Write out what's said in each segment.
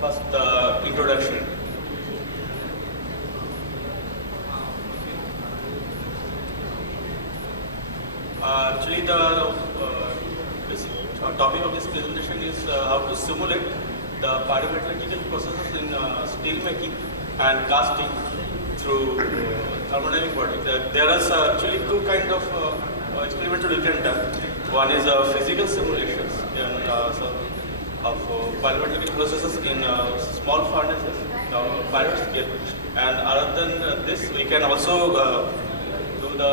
First, introduction. Actually, the basic topic of this presentation is how to simulate the pyrometallurgical processes in steel making and casting through thermodynamic modeling. There are actually two kinds of experiments we can do. One is physical simulations of pyrometallurgical processes in small furnaces, pilot scale, and other than this, we can also do the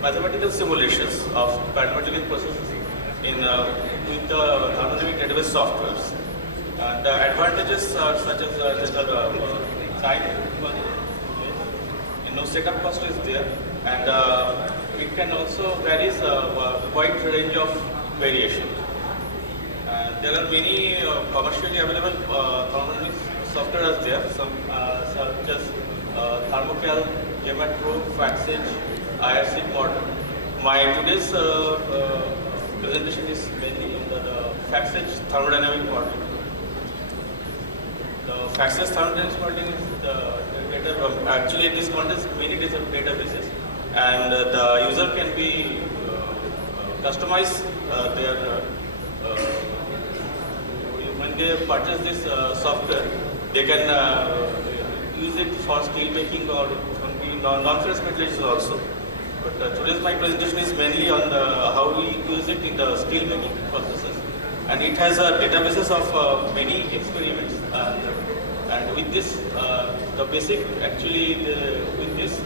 mathematical simulations of pyrometallurgical processes in with the thermodynamic database softwares. The advantages are such as time, no setup cost is there, and it can also varies a wide range of variation. There are many commercially available thermodynamic software as there, some such as Thermocal, Gemat Pro, FactSage, IRC model. My today's presentation is mainly on the FactSage thermodynamic model. The FactSage thermodynamic model is the data. Actually, this contains many different databases, and the user can be customize their. When they purchase this software, they can use it for steel making or non-ferrous metals also. But today's my presentation is mainly on how we use it in the steel making processes, and it has databases of many experiments. And with this, the basic actually with this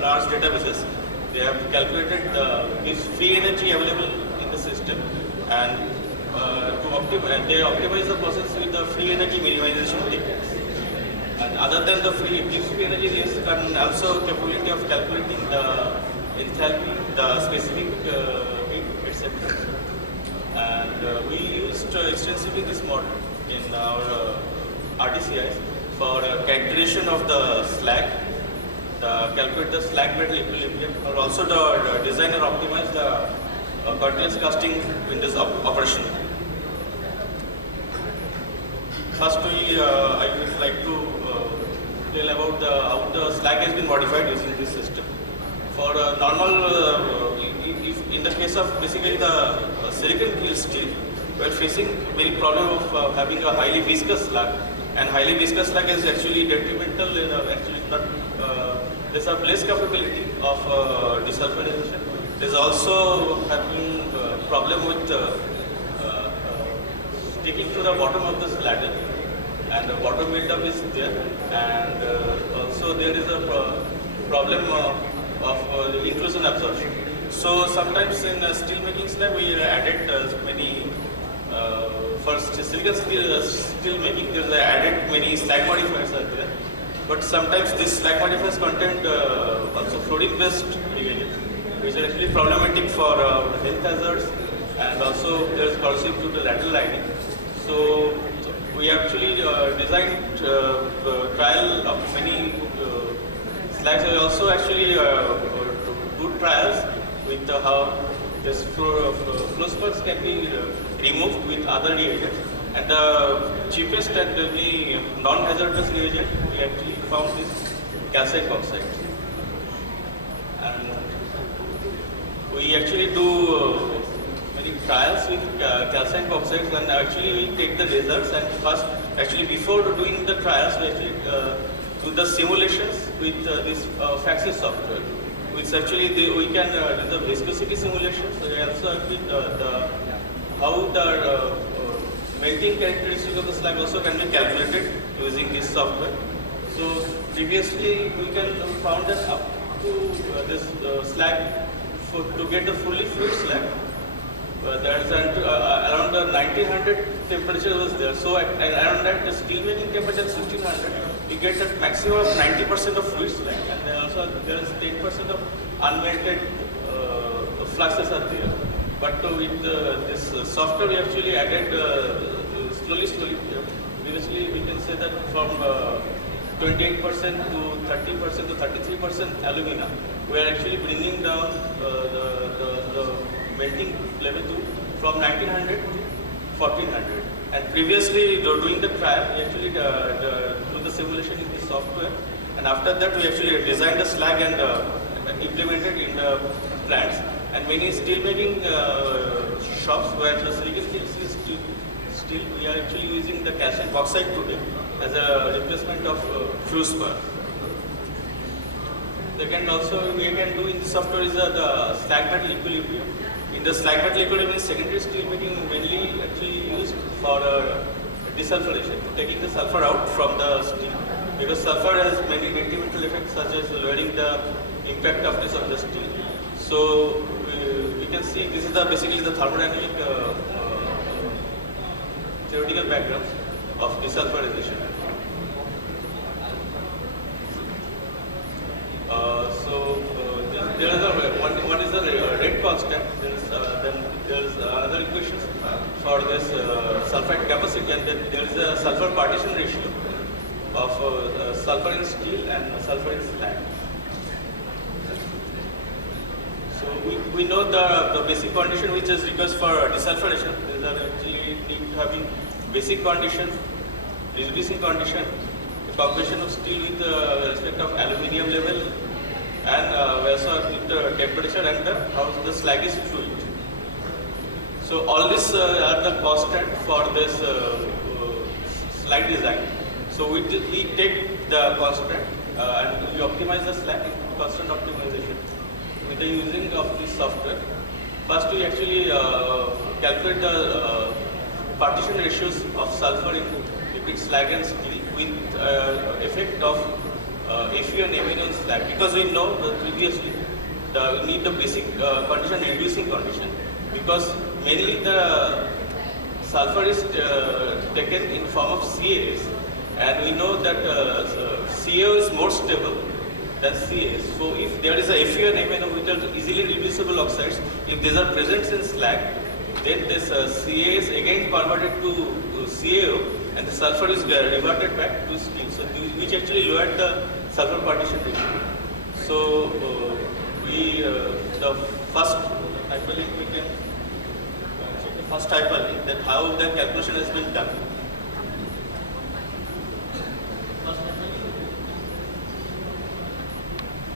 large databases, they have calculated this free energy available in the system, and they optimize the process with the free energy minimization techniques. And other than the free energy, this can also capability of calculating the enthalpy, the specific heat, etc. And we used extensively this model in our RDCIs for calculation of the slag, calculate the slag metal equilibrium, or also the design and optimize the continuous casting windows operation. First, I would like to tell about how the slag has been modified using this system. For normal, if in the case of basically the silicon steel steel, we are facing very problem of having a highly viscous slag, and highly viscous slag is actually detrimental. Actually, not there's a less capability of desulfurization. There's also having problem with sticking to the bottom of this ladder, and the bottom buildup is there, and also there is a problem of inclusion absorption. So sometimes in steel making slag we added many for silicon steel making there's added many slag modifiers are there, but sometimes this slag modifiers contain also fluorine based reagents, which are actually problematic for health hazards, and also there is corrosive to the lateral lining. So we actually designed trial of many slags. We also actually do trials with how this flow sparks can be removed with other reagents. And the cheapest and the non-hazardous reagent, we actually found this calcium oxide. And we actually do many trials with calcium oxides, and actually we take the results, and first, actually before doing the trials, we actually do the simulations with this FactSage software, which actually we can do the viscosity simulations. So we also have how the melting characteristics of the slag also can be calculated using this software. So previously we found that up to this slag to get the fully fluid slag, there's around the 1900 temperature was there. So around that the steel making temperature 1600, you get a maximum of 90% of fluid slag, and then also there is 10% of unmelted fluxes are there. But with this software, we actually added slowly. Previously, we can say that from 28% to 30% to 33% alumina, we are actually bringing down the melting level to from 1900 to 1400. And previously, doing the trial, we actually do the simulation in the software, and after that, we actually designed the slag and implemented in the plants. And many steel making shops where the silicon steel, we are actually using the calcium oxide today as a replacement of fused spar. Second, also we can do in the software is the slag metal equilibrium. In the slag metal equilibrium, secondary steel making mainly actually used for desulfurization, taking the sulfur out from the steel, because sulfur has many detrimental effects such as lowering the impact of this on the steel. So we can see this is basically the thermodynamic theoretical background of desulfurization. There is one is the rate constant. Then there is another equation for this sulfide capacity, and then there is a sulfur partition ratio of sulfur in steel and sulfur in slag. So we know the basic condition which is requires for desulfurization. These are actually having basic condition, reducing condition, the combination of steel with respect of aluminium level, and also with the temperature and how the slag is fluid. So all this are the constant for this slag design. So we take the constant and we optimize the slag in constant optimization with the using of this software. First we actually calculate the partition ratios of sulfur in liquid slag and steel with effect of Fe and MnO in slag, because we know that previously we need the basic condition, reducing condition, because mainly the sulfur is taken in form of CaS, and we know that CaO is more stable than CaS. So if there is a Fe and MnO which are easily reducible oxides, if these are present in slag, then this CaS again converted to CaO, and the sulfur is reverted back to steel. So which actually lowered the sulfur partition ratio. So the first, I believe we can check the first hyperlink, that how the calculation has been done.